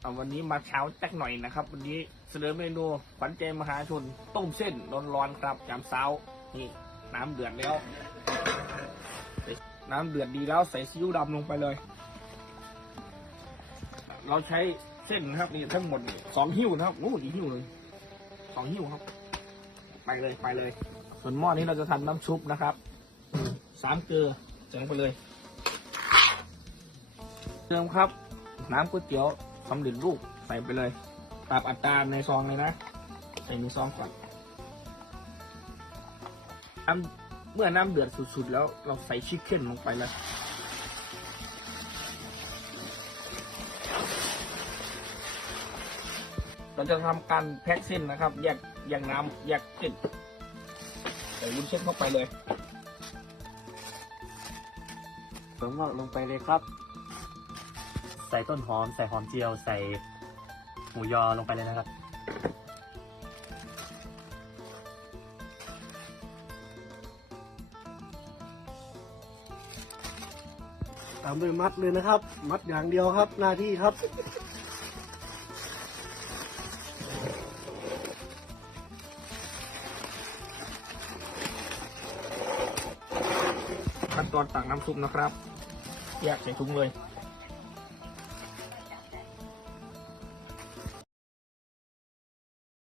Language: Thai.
เอาวันนี้มาเช้าแจ็คหน่อยนะครับ วันนี้เสนอเมนูขวัญใจมหาชน ต้มเส้นร้อนๆครับยามเช้านี่น้ำเดือดแล้ว น้ำเดือดดีแล้วใส่ซีอิ๊วดำลงไปเลย เราใช้เส้นนะครับนี่ทั้งหมดสองหิ้วนะครับโอ้ดีหิ้วเลยสองหิ้วครับ ไปเลยไปเลย ส่วนหม้อนี้เราจะทำน้ำซุปนะครับสามเกลือใส่ลงไปเลยเติมครับ น้ำก๋วยเตี๋ยว สำเร็จรูปใส่ไปเลย ตามอัตราในซองเลยนะ ใส่ในซองก่อนน้ำเมื่อน้ำเดือดสุดๆ แล้วเราใส่ชิคเก้นลงไปเลยเราจะทำการแพ็กเส้นนะครับ แยกแยกน้ำแยกเส้นใส่วุ้นเส้นเข้าไปเลยเติมงอกลงไปเลยครับ ใส่ต้นหอม ใส่หอมเจียว ใส่หมูยอลงไปเลยนะครับ ตามด้วยมัดเลยนะครับ มัดอย่างเดียวครับ หน้าที่ครับขั้นตอนตักน้ำซุปนะครับ แยกใส่ถุงเลย